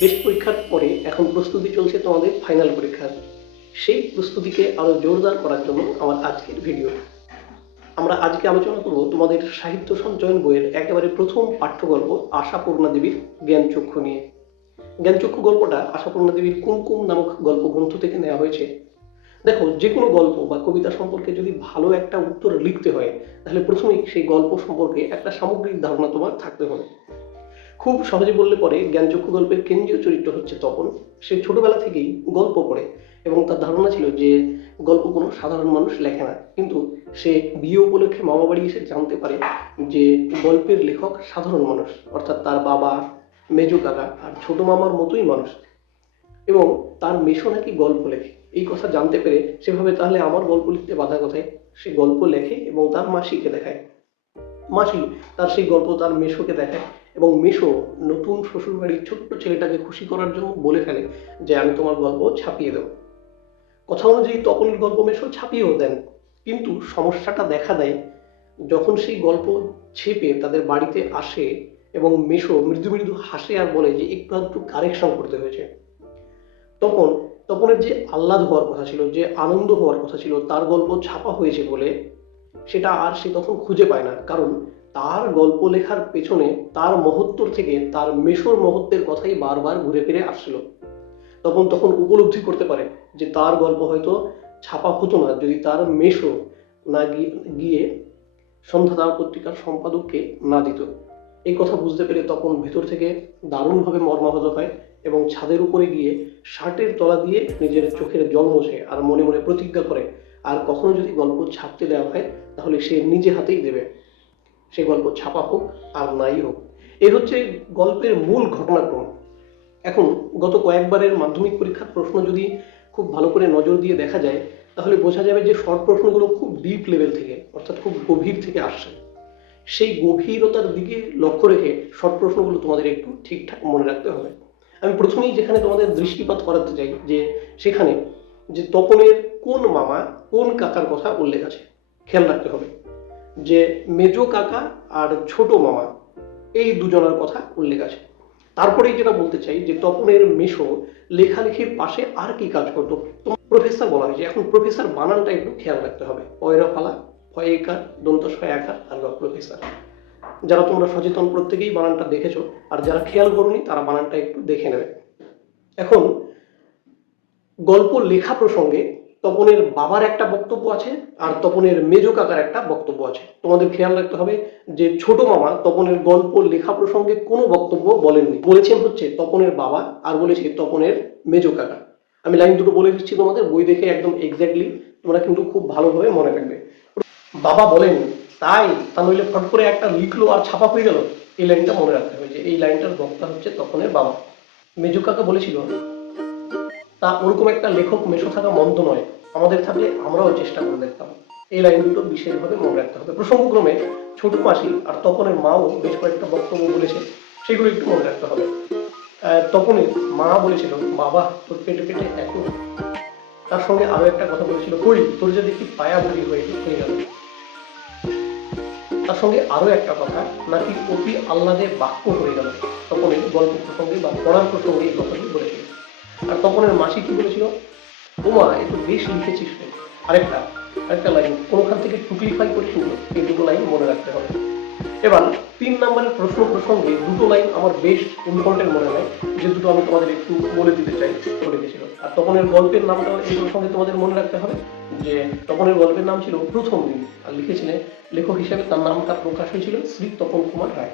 Test পরীক্ষার পরে এখন প্রস্তুতি চলছে তোমাদের ফাইনাল পরীক্ষার। সেই প্রস্তুতিকে আরো জোরদার করার জন্য আমার আজকের ভিডিও। আমরা আজকে আলোচনা করব তোমাদের সাহিত্য সঞ্চয়ন বইয়ের একেবারে প্রথম পাঠ্যগল্প আশাপূর্ণা দেবীর জ্ঞানচক্ষু নিয়ে। জ্ঞানচক্ষু গল্পটা আশাপূর্ণা দেবীর কুমকুম নামক গল্প গ্রন্থ থেকে নেওয়া হয়েছে। দেখো, যে কোনো গল্প বা কবিতা সম্পর্কে যদি ভালো একটা উত্তর লিখতে হয়, তাহলে প্রথমেই সেই গল্প সম্পর্কে একটা সামগ্রিক ধারণা তোমার থাকতে হবে। খুব সহজে বললে পরে জ্ঞানচক্ষু গল্পের কেন্দ্রীয় চরিত্র হচ্ছে তপন। সে ছোটবেলা থেকেই গল্প পড়ে এবং তার ধারণা ছিল যে গল্প কোনো সাধারণ মানুষ লেখে না, কিন্তু সে বিয়ে উপলক্ষে মামা বাড়ি এসে জানতে পারে যে গল্পের লেখক সাধারণ মানুষ, অর্থাৎ তার বাবা, মেজো কাকা আর ছোট মামার মতোই মানুষ, এবং তার মেশো নাকি গল্প লেখে। এই কথা জানতে পেরে সেভাবে তাহলে আমার গল্প লিখতে বাধা কোথায়, সে গল্প লেখে এবং তার মাসিকে দেখায়। মাসি তার সেই গল্প তার মেশোকে দেখায় এবং মেশো নতুন শ্বশুরবাড়ির ছোট্ট ছেলেটাকে খুশি করার জন্য বলে ফেলে যে আমি তোমার গল্প ছাপিয়ে দেব। কথা অনুযায়ী তপনের গল্প মেশো ছাপিয়েও দেন, কিন্তু সমস্যাটা দেখা দেয় যখন সেই গল্প ছেপে তাদের বাড়িতে আসে এবং মেশো মৃদু মৃদু হাসে আর বলে যে একটু আধটু কারেকশন করতে হয়েছে। তখন তপনের যে আহ্লাদ হওয়ার কথা ছিল, যে আনন্দ হওয়ার কথা ছিল তার গল্প ছাপা হয়েছে বলে, সেটা আর সে তখন খুঁজে পায় না। কারণ তার গল্প লেখার পেছনে তার মহত্বর থেকে তার মেশোর মহত্বের কথাই বারবার ঘুরে ফিরে আসছিল। তখন উপলব্ধি করতে পারে যে তার গল্প হয়তো ছাপা হতো না যদি তার মেশো না গিয়ে সন্ধ্যাতারা পত্রিকার সম্পাদককে না দিত। এই কথা বুঝতে পেরে তখন ভেতর থেকে দারুণভাবে মর্মাহত হয় এবং ছাদের উপরে গিয়ে শার্টের তলা দিয়ে নিজের চোখের জল মোছে আর মনে মনে প্রতিজ্ঞা করে আর কখনো যদি গল্প ছাপতে দেওয়া হয় তাহলে সে নিজে হাতেই দেবে, সে গল্প ছাপা হোক আর নাই হোক। এই হচ্ছে গল্পের মূল ঘটনাক্রম। এখন গত কয়েকবারের মাধ্যমিক পরীক্ষার প্রশ্ন যদি খুব ভালো করে নজর দিয়ে দেখা যায়, তাহলে বোঝা যাবে যে শর্ট প্রশ্নগুলো খুব ডিপ লেভেল থেকে, অর্থাৎ খুব গভীর থেকে আসছে। সেই গভীরতার দিকে লক্ষ্য রেখে শর্ট প্রশ্নগুলো তোমাদের একটু ঠিকঠাক মনে রাখতে হবে। আমি প্রথমেই যেখানে তোমাদের দৃষ্টিপাত করাতে চাই যে সেখানে যে তপনের কোন মামা কোন কাকার কথা উল্লেখ আছে, খেয়াল রাখতে হবে যে মেজো কাকা আর ছোট মামা এই দুজনের কথা উল্লেখ আছে। তারপরেই যেটা বলতে চাই যে তপনের মেশো লেখালেখির পাশে আর কি কাজ করতো, তোমার প্রফেসর বলা হয়েছে। এখন প্রফেসর বানানটা একটু খেয়াল রাখতে হবে, পয়রা ফালা ফয়েকার দন্ত ছয়াকার আর প্রফেসর। যারা তোমরা সচেতন প্রত্যেকেই বানানটা দেখেছো, আর যারা খেয়াল করোনি তারা বানানটা একটু দেখে নেবে। এখন গল্প লেখা প্রসঙ্গে তপনের বাবার একটা বক্তব্য আছে আর তপনের মেজো কাকার একটা বক্তব্য আছে। তোমাদের খেয়াল রাখতে হবে যে ছোট মামা তপনের গল্প লেখা প্রসঙ্গে কোনো বক্তব্য বলেননি, বলেছেন হচ্ছে তপনের বাবা আর বলেছে তপনের মেজো কাকা। আমি লাইন দুটো বলে দিচ্ছি তোমাদের, বই দেখে একদম এক্স্যাক্টলি তোমরা কিন্তু খুব ভালোভাবে মনে রাখবে। বাবা বলেন তাই, তা নইলে ফট করে একটা লিখলো আর ছাপা হয়ে গেল। এই লাইনটা মনে রাখতে হবে যে এই লাইনটার বক্তা হচ্ছে তপনের বাবা। মেজো কাকা বলেছিল তা ওরকম একটা লেখক মেশো থাকা মন্দ নয়, আমাদের থাকলে আমরাও চেষ্টা করে দেখতাম। এই লাইন দুটো বিশেষভাবে মনে রাখতে হবে। প্রসঙ্গক্রমে ছোট মাসি আর তপনের মাও বেশ কয়েকটা বক্তব্য বলেছে, সেগুলো একটু মনে রাখতে হবে। তপনের মা বলেছিল বাবা তোর পেটে পেটে এত, তার সঙ্গে আরো একটা কথা বলেছিল কই তোর যে দেখি পায়া বলি হয়ে গেল। তার সঙ্গে আরো একটা কথা নাকি অতি আহ্লাদে বাক্য হয়ে গেল, তপনের গল্প প্রসঙ্গে বা পড়ার প্রসঙ্গে এই কথাটি বলেছিল। আর তপনের মাসি কি বলেছিল, ওমা একটু বেশ লিখেছিস। আরেকটা আরেকটা লাইন কোনখান থেকে টুকলিফাই করে শুনলো, এই দুটো লাইন মনে রাখতে হবে। এবার 3 নম্বরের প্রশ্ন প্রসঙ্গে দুটো লাইন আমার বেশ ইম্পর্টেন্ট মনে হয়, যে দুটো আমি তোমাদের একটু বলে দিতে চাই, বলে দিয়েছিল। আর তপনের গল্পের নামটা এই প্রসঙ্গে তোমাদের মনে রাখতে হবে যে তপনের গল্পের নাম ছিল প্রথম দিন, আর লিখেছিলেন লেখক হিসেবে তার নামটা প্রকাশ হয়েছিল শ্রী তপন কুমার রায়।